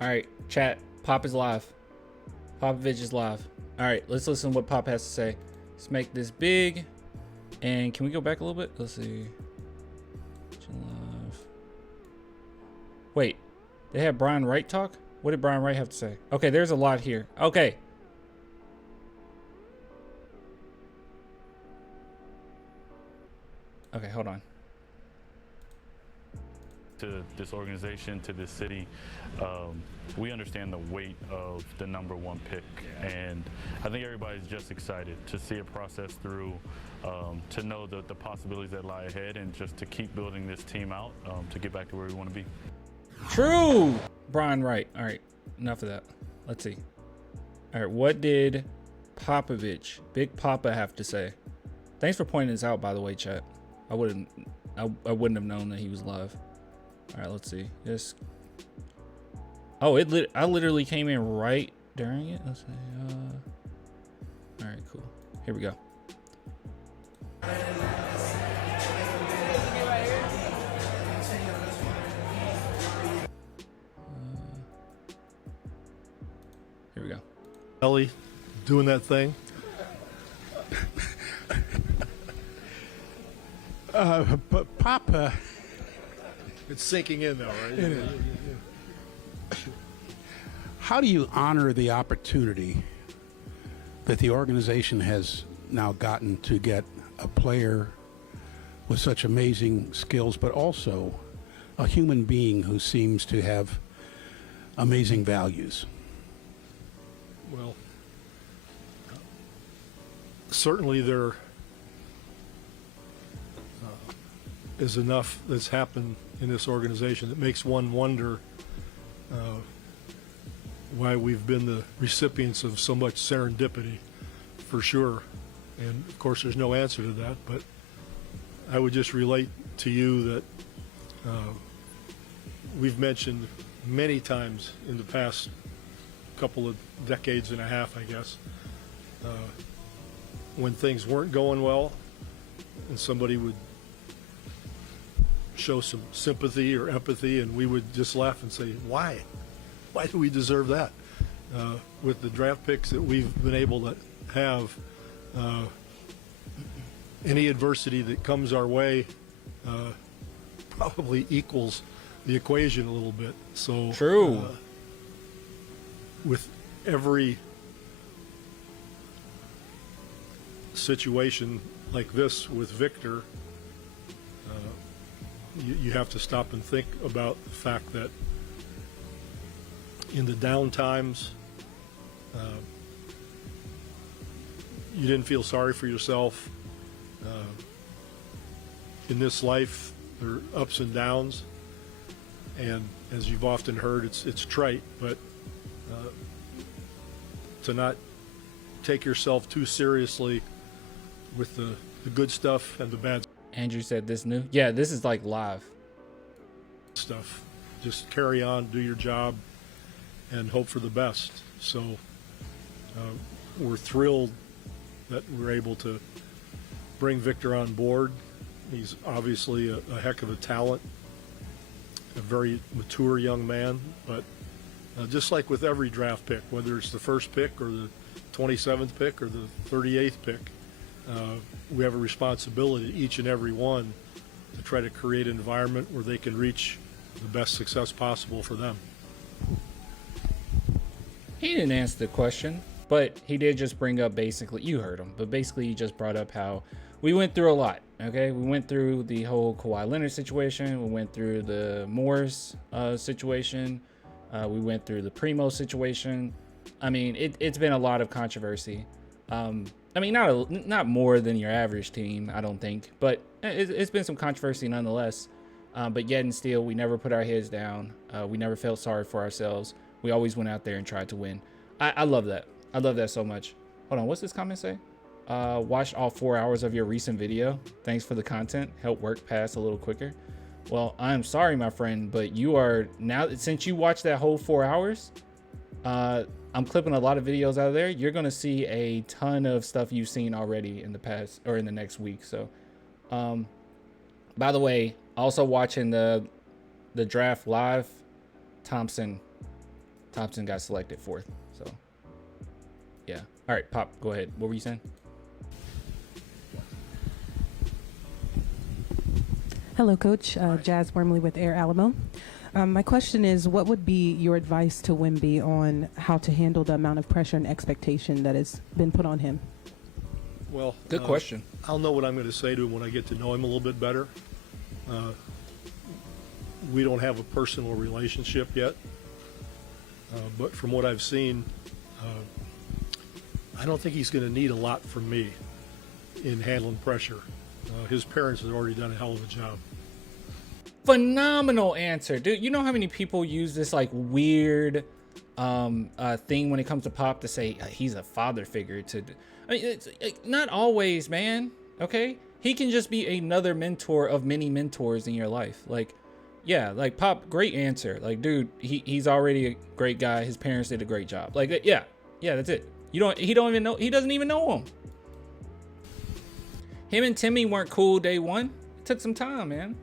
All right, chat. Pop is live. Popovich is live. All right, let's listen to what Pop has to say. Let's make this big. And can we go back a little bit? Let's see. Live. Wait, they had Brian Wright talk? What did Brian Wright have to say? Okay, there's a lot here. Okay. Okay, hold on. To this organization, to this city, we understand the weight of the #1 pick, and I think everybody's just excited to see it process through, to know the possibilities that lie ahead, and just to keep building this team out to get back to where we want to be. True, Brian Wright. All right, enough of that. Let's see. All right, what did Popovich, Big Papa, have to say? Thanks for pointing this out, by the way, chat. I wouldn't have known that he was live. All right, let's see. Yes. Oh, I literally came in right during it. Let's see. All right, cool. Here we go. Here we go. Ellie doing that thing. Papa, It's sinking in though, right? how do you honor the opportunity that the organization has now gotten to get a player with such amazing skills, but also a human being who seems to have amazing values? Well, certainly there is enough that's happened in this organization that makes one wonder why we've been the recipients of so much serendipity, for sure. And of course, there's no answer to that, but I would just relate to you that we've mentioned many times in the past couple of decades and a half, I guess, when things weren't going well and somebody would show some sympathy or empathy, and we would just laugh and say, why do we deserve that? With the draft picks that we've been able to have, any adversity that comes our way probably equals the equation a little bit. So True. With every situation like this with Victor, you have to stop and think about the fact that in the down times, you didn't feel sorry for yourself. In this life, there are ups and downs, and as you've often heard, it's trite, but to not take yourself too seriously with the good stuff and the bad Andrew said this new. Yeah, this is like live. stuff. Just carry on, do your job, and hope for the best. So we're thrilled that we're able to bring Victor on board. He's obviously a heck of a talent, a very mature young man, but just like with every draft pick, whether it's the first pick or the 27th pick or the 38th pick, we have a responsibility, each and every one, to try to create an environment where they can reach the best success possible for them. He didn't answer the question, but he did just bring up basically, you heard him, but basically he just brought up how we went through a lot, okay? We went through the whole Kawhi Leonard situation. We went through the Morris situation. We went through the Primo situation. I mean, it's been a lot of controversy. I mean, not more than your average team, I don't think, but it's been some controversy nonetheless. But yet and still, we never put our heads down. We never felt sorry for ourselves. We always went out there and tried to win. I love that. I love that so much. Hold on, what's this comment say? Watched all 4 hours of your recent video. Thanks for the content. Help work pass a little quicker. Well, I'm sorry, my friend, but you are now, since you watched that whole 4 hours, I'm clipping a lot of videos out of there. You're going to see a ton of stuff you've seen already in the past or in the next week. So, by the way, also watching the draft live, Thompson, Hobson got selected 4th. So, yeah. All right, Pop, go ahead. What were you saying? Hello, Coach. Jazz Wormley with Air Alamo. My question is, what would be your advice to Wemby on how to handle the amount of pressure and expectation that has been put on him? Well, Good question. I'll know what I'm going to say to him when I get to know him a little bit better. We don't have a personal relationship yet, but from what I've seen, I don't think he's going to need a lot from me in handling pressure. His parents have already done a hell of a job. Phenomenal answer, dude. You know how many people use this like weird thing when it comes to Pop to say he's a father figure to. I mean, it's not always, man. Okay, he can just be another mentor of many mentors in your life. Like, yeah, like Pop, great answer. Like, dude, he's already a great guy. His parents did a great job. Like, yeah, that's it. He doesn't even know him. Him and Timmy weren't cool day one. It took some time, man.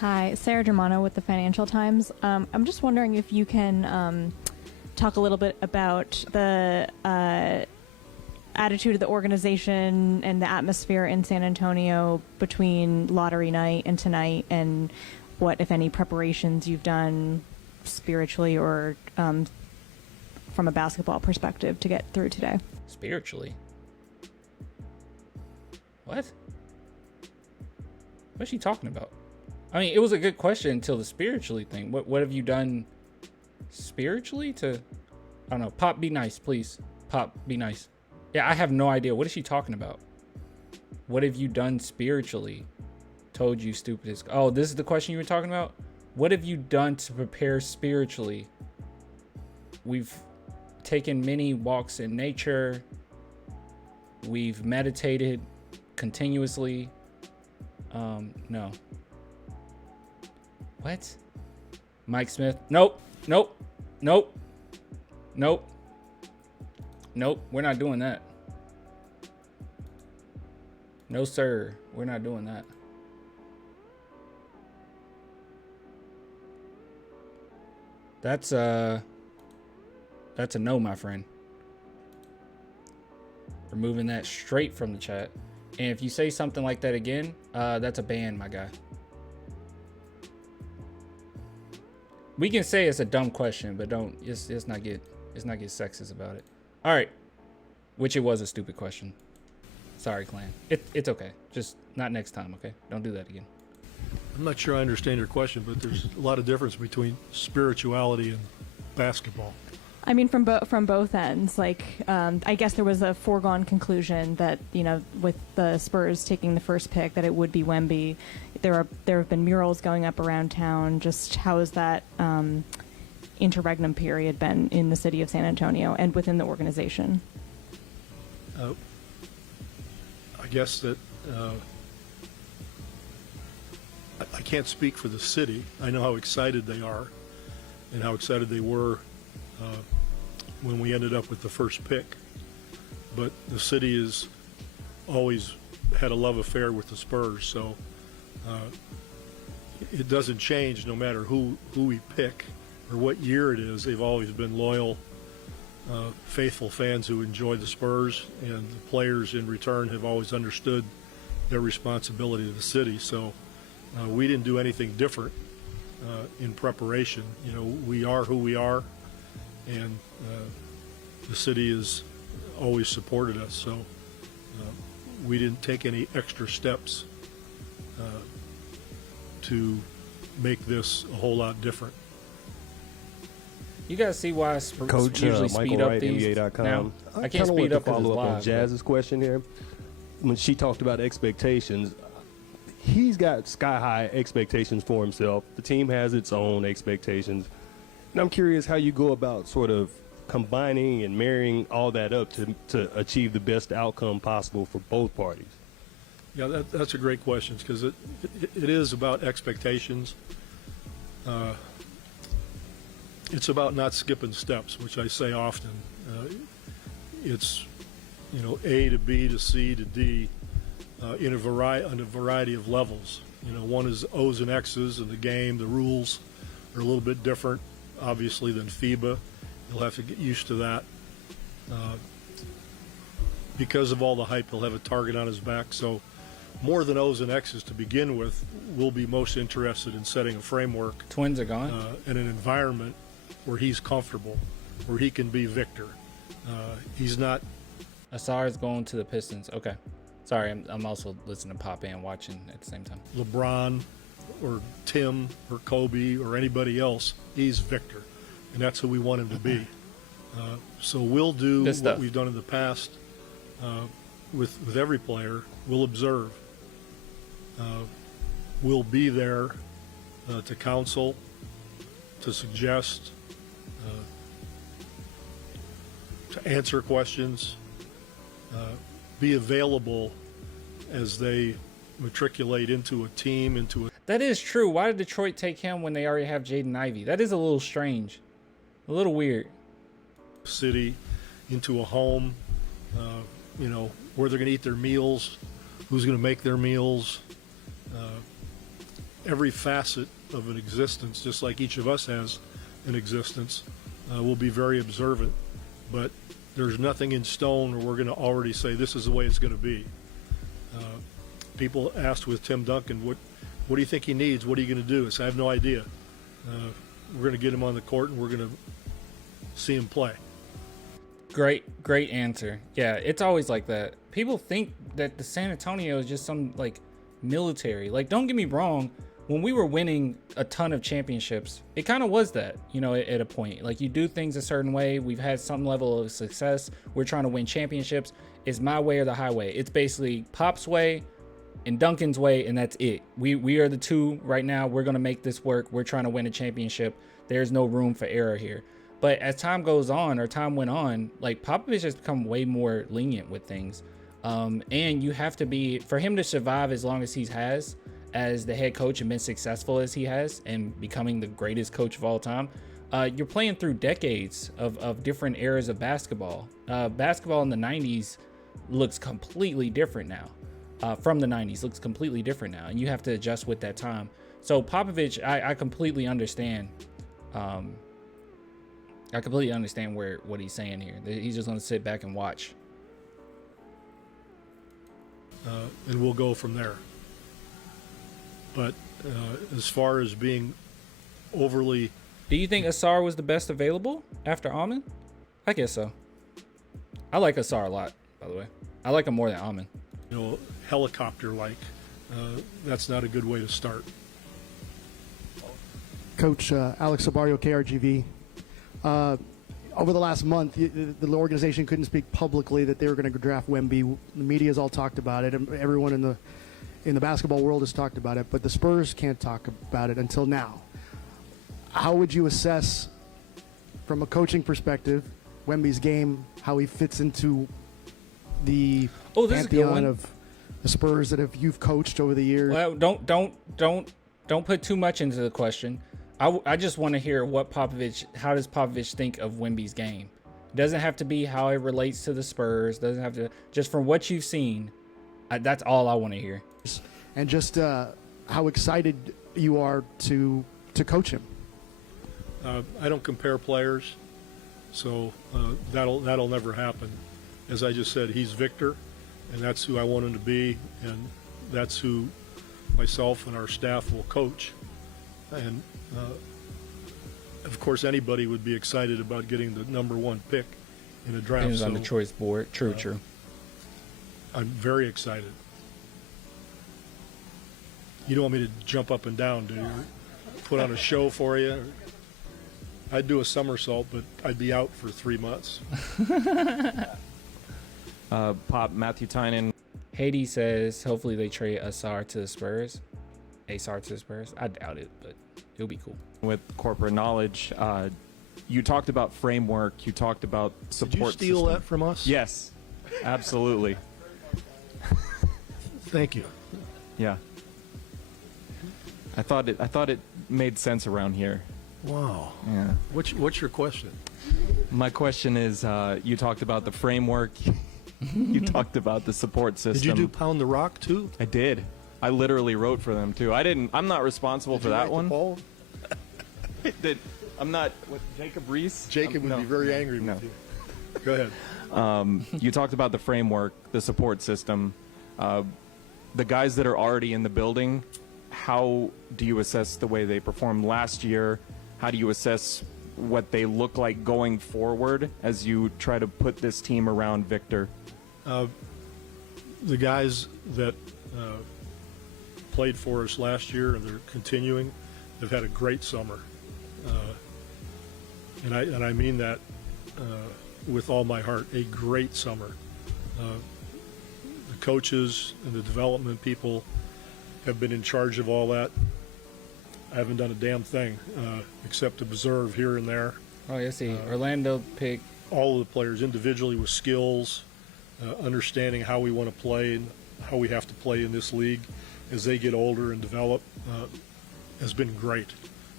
Hi, Sarah Germano with the Financial Times. I'm just wondering if you can talk a little bit about the attitude of the organization and the atmosphere in San Antonio between lottery night and tonight, and what, if any, preparations you've done spiritually or from a basketball perspective to get through today. Spiritually? What? What's she talking about? I mean, it was a good question until the spiritually thing. What have you done spiritually to, I don't know. Pop, be nice, please. Pop, be nice. Yeah, I have no idea. What is she talking about? What have you done spiritually? Told you stupid as... Oh, this is the question you were talking about? What have you done to prepare spiritually? We've taken many walks in nature. We've meditated continuously. No. What? Mike Smith? Nope. We're not doing that. No, sir. We're not doing that. That's a no, my friend. Removing that straight from the chat. And if you say something like that again, that's a ban, my guy. We can say it's a dumb question, but don't let's not get sexist about it. All right, which it was a stupid question. Sorry, clan. It's okay. Just not next time, okay? Don't do that again. I'm not sure I understand your question, but there's a lot of difference between spirituality and basketball. I mean, from both ends. Like, I guess there was a foregone conclusion that, you know, with the Spurs taking the first pick, that it would be Wemby. There have been murals going up around town. Just how has that interregnum period been in the city of San Antonio and within the organization? I guess that I can't speak for the city. I know how excited they are and how excited they were when we ended up with the first pick. But the city has always had a love affair with the Spurs, so it doesn't change no matter who we pick or what year it is. They've always been loyal, faithful fans who enjoy the Spurs, and the players in return have always understood their responsibility to the city. So we didn't do anything different in preparation. You know, we are who we are, and the city has always supported us. So we didn't take any extra steps to make this a whole lot different. You guys see why Coach usually speed Michael up Wright, these NBA.com. now? I can't kinda speed wanted up to follow up on live, Jazz's question here. When she talked about expectations, he's got sky-high expectations for himself. The team has its own expectations. And I'm curious how you go about sort of combining and marrying all that up to achieve the best outcome possible for both parties. Yeah, that's a great question, because it is about expectations. It's about not skipping steps, which I say often. It's, you know, A to B to C to D. on a variety of levels. You know, one is O's and X's in the game. The rules are a little bit different, obviously, than FIBA. He'll have to get used to that. Because of all the hype, he'll have a target on his back. So more than O's and X's to begin with, we'll be most interested in setting a framework. Twins are gone. In an environment where he's comfortable, where he can be Victor. He's not. Asar is going to the Pistons. Okay. Sorry, I'm also listening to Pop and watching at the same time. LeBron or Tim or Kobe or anybody else. He's Victor, and that's who we want him to be. So we'll do what we've done in the past with every player. We'll observe. We'll be there to counsel, to suggest, to answer questions, be available as they matriculate into a team, into a... That is true. Why did Detroit take him when they already have Jaden Ivey? That is a little strange. A little weird. City, into a home, you know, where they're going to eat their meals, who's going to make their meals. Every facet of an existence, just like each of us has an existence, we'll be very observant. But there's nothing in stone where we're going to already say this is the way it's going to be. People asked with Tim Duncan, what do you think he needs? What are you going to do? I said, I have no idea. We're going to get him on the court and we're going to see him play. Great answer. Yeah, it's always like that. People think that the San Antonio is just some like military. Like, don't get me wrong. When we were winning a ton of championships, it kind of was that, you know, at a point. Like, you do things a certain way. We've had some level of success. We're trying to win championships. It's my way or the highway. It's basically Pop's way and Duncan's way, and that's it. We are the two right now. We're going to make this work. We're trying to win a championship. There's no room for error here. But as time goes on, or time went on, like, Popovich has become way more lenient with things. And you have to be, for him to survive as long as he has as the head coach and been successful as he has and becoming the greatest coach of all time, you're playing through decades of different eras of basketball. Basketball in the 90s looks completely different now. From the 90s looks completely different now, and you have to adjust with that time. So Popovich, I completely understand. I completely understand what he's saying here. He's just going to sit back and watch. And we'll go from there. But as far as being overly... Do you think Asar was the best available after Almond? I guess so. I like Asar a lot, by the way. I like him more than Almond. You know, helicopter-like. That's not a good way to start. Coach Alex Sabario, KRGV. Over the last month, the organization couldn't speak publicly that they were going to draft Wemby. The media's all talked about it, and everyone in the basketball world has talked about it, but the Spurs can't talk about it until now. How would you assess, from a coaching perspective, Wemby's game, how he fits into the pantheon of the Spurs that you've coached over the years? Well, don't put too much into the question. I just want to hear how does Popovich think of Wemby's game? It doesn't have to be how it relates to the Spurs. Doesn't have to, just from what you've seen. That's all I want to hear. And just how excited you are to coach him. I don't compare players, so that'll never happen. As I just said, he's Victor, and that's who I want him to be, and that's who myself and our staff will coach. And of course, anybody would be excited about getting the #1 pick in a draft. He's on the choice board. True. I'm very excited. You don't want me to jump up and down, do you? Put on a show for you? I'd do a somersault, but I'd be out for 3 months. Pop, Matthew Tynan. Haiti says, hopefully they trade Asar to the Spurs. Asar to the Spurs. I doubt it, but it'll be cool. With corporate knowledge, you talked about framework. You talked about support. Did you steal system. that from us? Yes, absolutely. Thank you. Yeah. I thought it made sense around here. Wow. Yeah. What's your question? My question is, you talked about the framework. You talked about the support system. Did you do Pound the Rock too? I did. I literally wrote for them too. I'm not responsible for that one. I'm not. What, Jacob Reese? Jacob would be very angry with you. Go ahead. You talked about the framework, the support system, the guys that are already in the building. How do you assess the way they performed last year? How do you assess what they look like going forward as you try to put this team around Victor? The guys that played for us last year and they're continuing, they've had a great summer. And I mean that with all my heart, a great summer. The coaches and the development people have been in charge of all that. I haven't done a damn thing except observe here and there. Oh, yeah, see, Orlando picked All of the players individually with skills, understanding how we want to play and how we have to play in this league as they get older and develop has been great.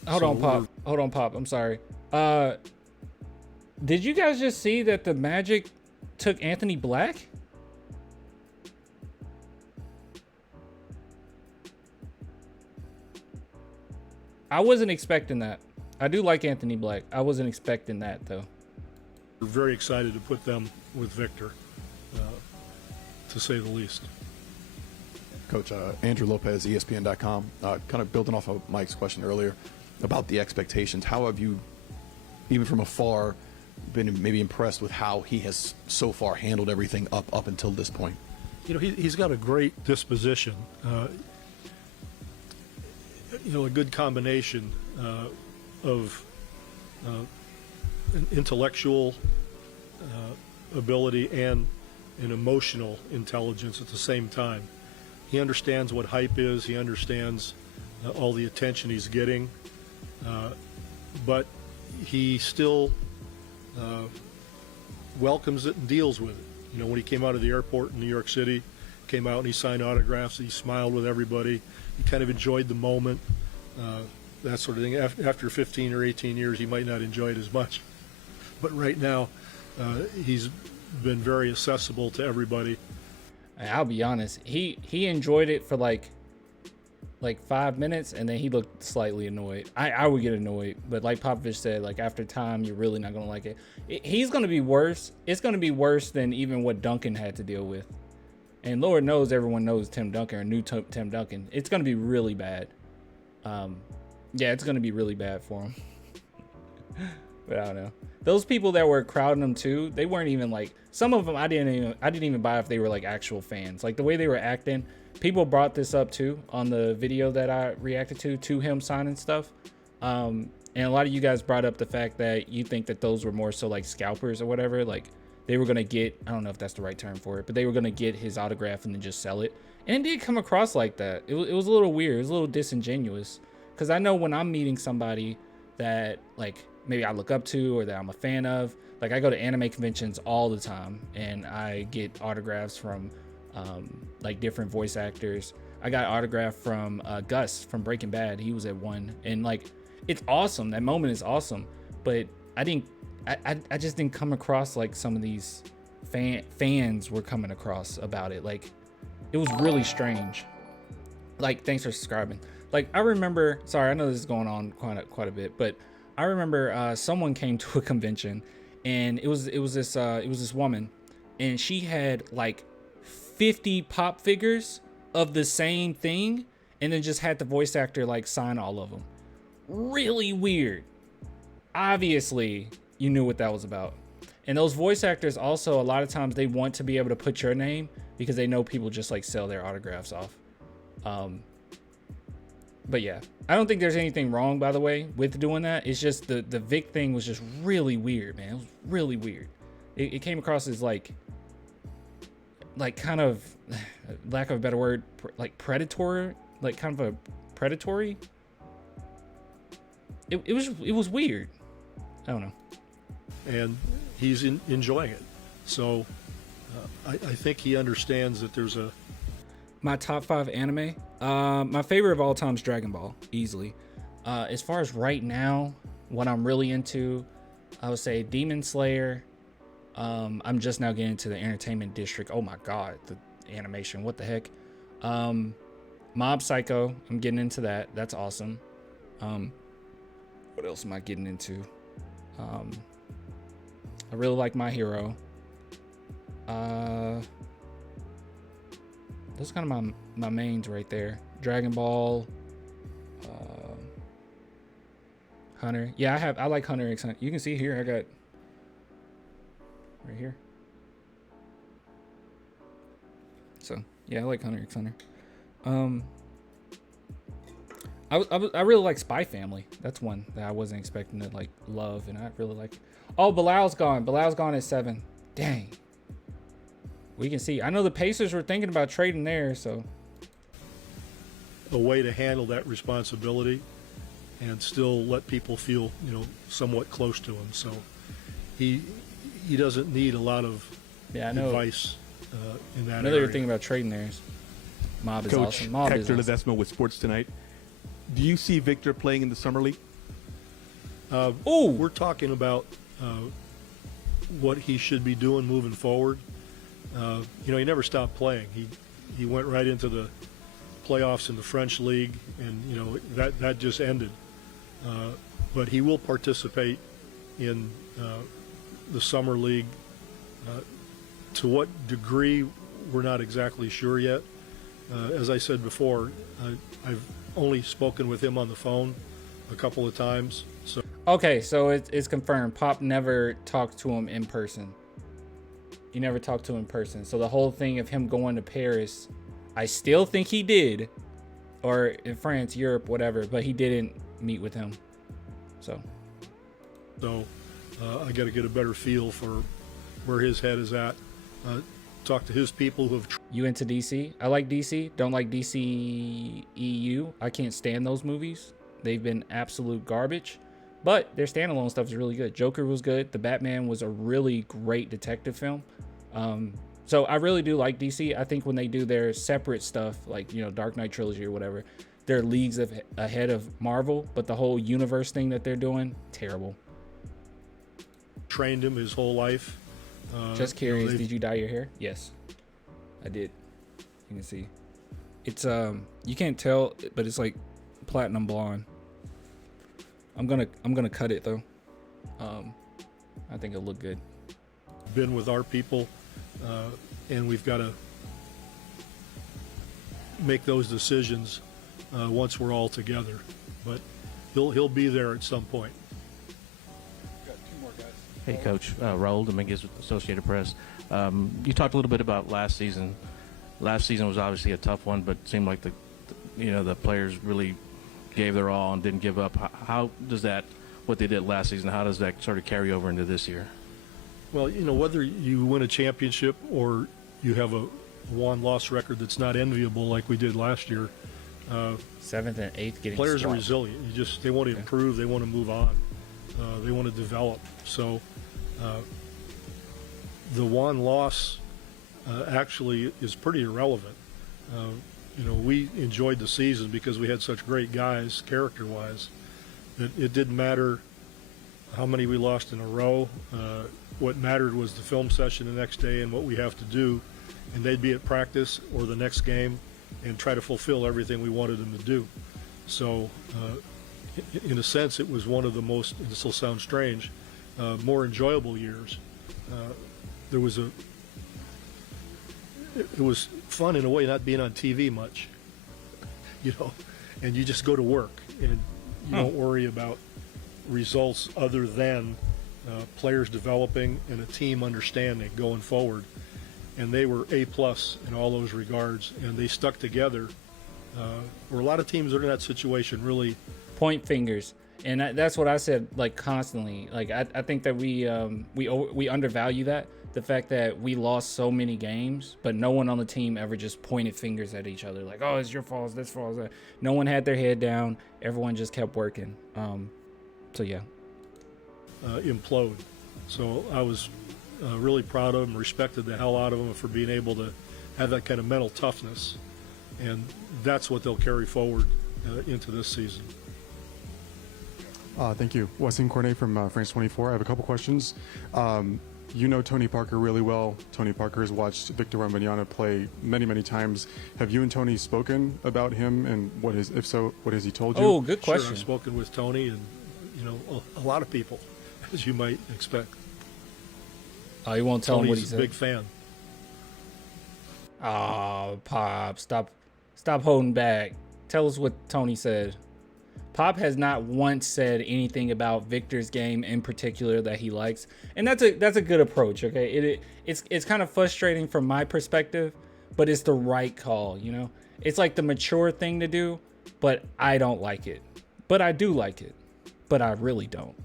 Hold on, Pop. I'm sorry. Did you guys just see that the Magic took Anthony Black? I wasn't expecting that. I do like Anthony Black. I wasn't expecting that, though. We're very excited to put them with Victor, to say the least. Coach, Andrew Lopez, ESPN.com. Kind of building off of Mike's question earlier about the expectations. How have you, even from afar, been maybe impressed with how he has so far handled everything up until this point? You know, he's got a great disposition. You know, a good combination of an intellectual ability and an emotional intelligence at the same time. He understands what hype is. He understands all the attention he's getting, but he still welcomes it and deals with it. You know, when he came out of the airport in New York City, came out and he signed autographs, he smiled with everybody. He kind of enjoyed the moment, that sort of thing. After 15 or 18 years, he might not enjoy it as much. But right now, he's been very accessible to everybody. I'll be honest. He enjoyed it for like 5 minutes, and then he looked slightly annoyed. I would get annoyed, but like Popovich said, like after time, you're really not gonna like it. He's gonna be worse. It's gonna be worse than even what Duncan had to deal with. And Lord knows everyone knows Tim Duncan or knew Tim Duncan. It's gonna be really bad. Yeah, it's gonna be really bad for him. But I don't know. Those people that were crowding him too, they weren't even like, some of them I didn't even buy if they were like actual fans. Like the way they were acting, people brought this up too on the video that I reacted to him signing stuff. And a lot of you guys brought up the fact that you think that those were more so like scalpers or whatever. Like they were gonna get, I don't know if that's the right term for it, but they were gonna get his autograph and then just sell it. And it did come across like that. It was a little weird. It was a little disingenuous. Because I know when I'm meeting somebody that like maybe I look up to or that I'm a fan of, like I go to anime conventions all the time and I get autographs from like different voice actors. I got autograph from Gus from Breaking Bad. He was at one, and like it's awesome. That moment is awesome. But I just didn't come across like some of these fans were coming across about it. Like it was really strange. Like, thanks for subscribing. Like I remember, sorry, I know this is going on quite a bit, but I remember someone came to a convention, and it was this woman, and she had like 50 pop figures of the same thing, and then just had the voice actor like sign all of them. Really weird. Obviously, you knew what that was about. And those voice actors also, a lot of times they want to be able to put your name because they know people just like sell their autographs off. But yeah, I don't think there's anything wrong, by the way, with doing that. It's just the Vic thing was just really weird, man. It was really weird. It came across as like kind of, lack of a better word, like predatory, like kind of a predatory. It was weird. I don't know. And he's enjoying it. So I think he understands that there's a... My top 5 anime. My favorite of all time is Dragon Ball, easily. As far as right now, what I'm really into, I would say Demon Slayer, I'm just now getting to the entertainment district. Oh my god, the animation, what the heck. Mob Psycho, I'm getting into that. That's awesome. What else am I getting into? I really like My Hero. Those kind of my mains right there. Dragon Ball, Hunter. Yeah, I like Hunter x Hunter. You can see here, I got right here. So yeah, I like Hunter x Hunter. I really like Spy Family. That's one that I wasn't expecting to like love, and I really like. Oh, Bilal's gone. Bilal's gone at 7. Dang. We can see. I know the Pacers were thinking about trading there, so. A way to handle that responsibility and still let people feel, somewhat close to him. So he doesn't need a lot of advice in that I know area. they were thinking about trading there. Mob is Coach awesome. Mob Hector is awesome. Ledesma with Sports Tonight. Do you see Victor playing in the summer league? We're talking about what he should be doing moving forward. He never stopped playing. He went right into the playoffs in the French league, and that just ended. But he will participate in the summer league. To what degree, we're not exactly sure yet. As I said before, I've only spoken with him on the phone a couple of times. So Okay, so it's confirmed. Pop never talked to him in person. He never talked to him in person. So the whole thing of him going to Paris, I still think he did, or in France, Europe, whatever, but he didn't meet with him. So I got to get a better feel for where his head is at. Talk to his people who have. You into DC? I like DC. Don't like DC EU. I can't stand those movies. They've been absolute garbage. But their standalone stuff is really good. Joker was good. The Batman was a really great detective film. So I really do like DC. I think when they do their separate stuff, like, Dark Knight trilogy or whatever, they're leagues ahead of Marvel. But the whole universe thing that they're doing, terrible. Trained him his whole life. Just curious, did you dye your hair? Yes, I did. You can see. It's you can't tell, but it's like platinum blonde. I'm gonna cut it though. I think it'll look good. Been with our people, and we've got to make those decisions once we're all together. But he'll be there at some point. Hey, Coach. Raul Dominguez with Associated Press. You talked a little bit about last season. Last season was obviously a tough one, but it seemed like the players really gave their all and didn't give up. How does that, what they did last season, how does that sort of carry over into this year? Well, whether you win a championship or you have a one-loss record that's not enviable like we did last year, 7th and 8th getting players swapped. are resilient. They want to improve. They want to move on. They want to develop. So the one loss actually is pretty irrelevant. We enjoyed the season because we had such great guys character-wise that it didn't matter how many we lost in a row. What mattered was the film session the next day and what we have to do, and they'd be at practice or the next game and try to fulfill everything we wanted them to do. So in a sense, it was one of the most, and this will sound strange, more enjoyable years. It was fun in a way not being on TV much, and you just go to work and you don't worry about results other than players developing and a team understanding going forward. And they were A+ in all those regards, and they stuck together. Where a lot of teams that are in that situation really point fingers, and that's what I said like constantly. Like I think that we undervalue that, the fact that we lost so many games, but no one on the team ever just pointed fingers at each other like, oh, it's your fault, it's this fault, it's that. No one had their head down. Everyone just kept working. So yeah, implode. So I was really proud of them, respected the hell out of them for being able to have that kind of mental toughness, and that's what they'll carry forward into this season. Thank you. Wasim Cornet from France 24. I have a couple questions. You know Tony Parker really well. Tony Parker has watched Victor Wembanyama play many, many times. Have you and Tony spoken about him, and if so, what has he told you? Oh, good Sure, question. I've spoken with Tony and, a lot of people, as you might expect. Oh, you won't tell him what he Tony's a said? big fan. Oh, Pop, stop holding back. Tell us what Tony said. Pop has not once said anything about Victor's game in particular that he likes, and that's a good approach. Okay, it's kind of frustrating from my perspective, but it's the right call. It's like the mature thing to do, but I don't like it. But I do like it, but I really don't.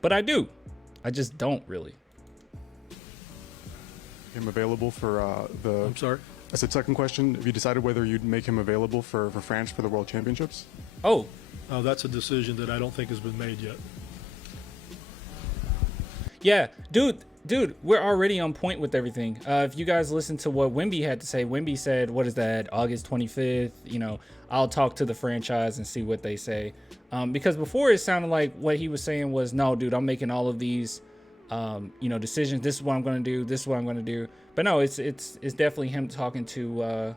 But I do. I just don't really. Him available for I'm sorry? I said second question. Have you decided whether you'd make him available for France for the World Championships? Oh. That's a decision that I don't think has been made yet. Yeah, dude, we're already on point with everything. If you guys listen to what Wemby had to say, Wemby said, what is that, August 25th? I'll talk to the franchise and see what they say. Because before it sounded like what he was saying was, no, dude, I'm making all of these, decisions. This is what I'm going to do. This is what I'm going to do. But no, it's definitely him talking to,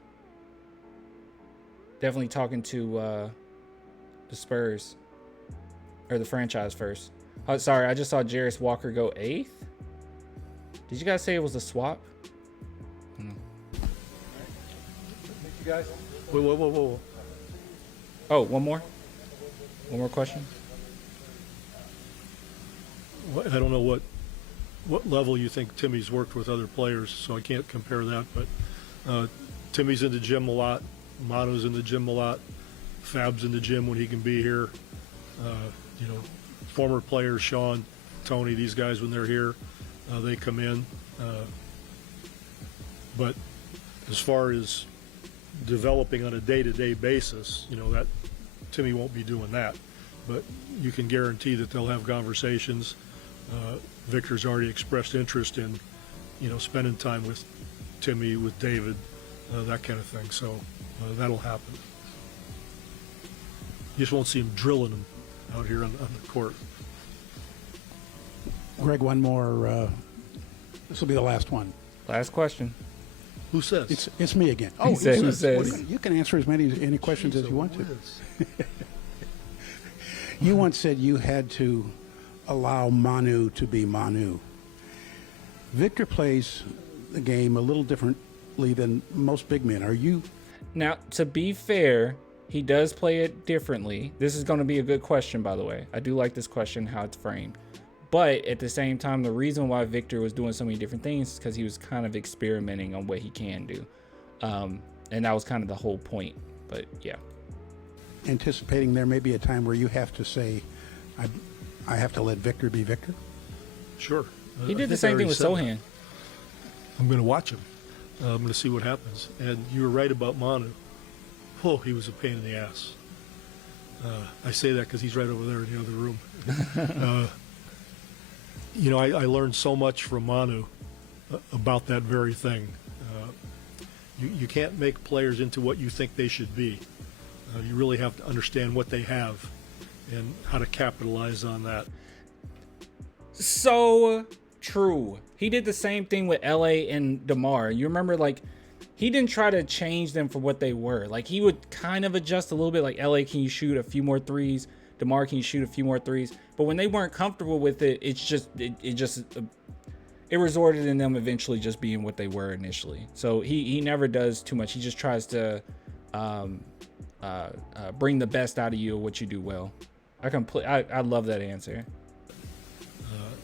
the Spurs or the franchise first. Oh, sorry, I just saw Jarris Walker go 8th. Did you guys say it was a swap? Thank you guys. Whoa. Oh, one more question. I don't know what level you think Timmy's worked with other players, so I can't compare that. But Timmy's in the gym a lot. Manu's in the gym a lot. Fab's in the gym when he can be here. Former players, Sean, Tony, these guys, when they're here, they come in. But as far as developing on a day-to-day basis, that Timmy won't be doing that. But you can guarantee that they'll have conversations. Victor's already expressed interest in, spending time with Timmy, with David, that kind of thing. So that'll happen. You just won't see him drilling them out here on the court. Greg, one more. This will be the last one. Last question. Who says? It's me again. Who says? You can answer any questions as you want to. You once said you had to allow Manu to be Manu. Victor plays the game a little differently than most big men. Are you? Now, to be fair, he does play it differently. This is going to be a good question, by the way. I do like this question, how it's framed. But at the same time, the reason why Victor was doing so many different things is because he was kind of experimenting on what he can do. And that was kind of the whole point. But, yeah. Anticipating there may be a time where you have to say, I have to let Victor be Victor? Sure. He did the same thing with Sohan. I'm going to watch him. I'm going to see what happens. And you were right about Manu. Oh, he was a pain in the ass. I say that because he's right over there in the other room. I learned so much from Manu about that very thing. You can't make players into what you think they should be. You really have to understand what they have and how to capitalize on that. So true. He did the same thing with LA and DeMar. You remember, he didn't try to change them for what they were. He would kind of adjust a little bit. LA, can you shoot a few more threes? DeMar, can you shoot a few more threes? But when they weren't comfortable with it, it resorted in them eventually just being what they were initially. So he never does too much. He just tries to bring the best out of you, what you do well. I love that answer.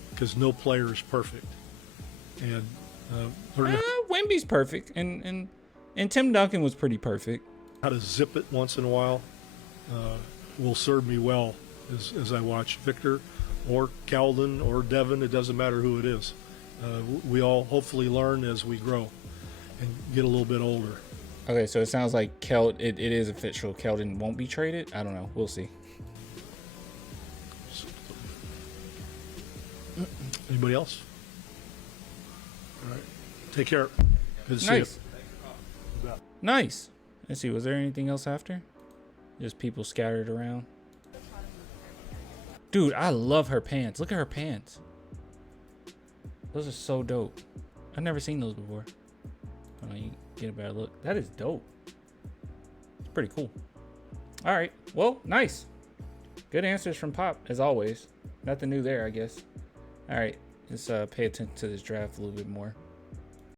Because no player is perfect. And Wemby's perfect, and Tim Duncan was pretty perfect. How to zip it once in a while will serve me well as I watch Victor or Keldon or Devin. It doesn't matter who it is. We all hopefully learn as we grow and get a little bit older. Okay, so it sounds like it is official. Keldon won't be traded. I don't know. We'll see. Anybody else? All right. Take care. Good to Nice. see you. Nice. Let's see. Was there anything else after? Just people scattered around. Dude, I love her pants. Look at her pants. Those are so dope. I've never seen those before. Hold on, you get a better look. That is dope. It's pretty cool. All right. Well, nice. Good answers from Pop, as always. Nothing new there, I guess. All right. Let's pay attention to this draft a little bit more.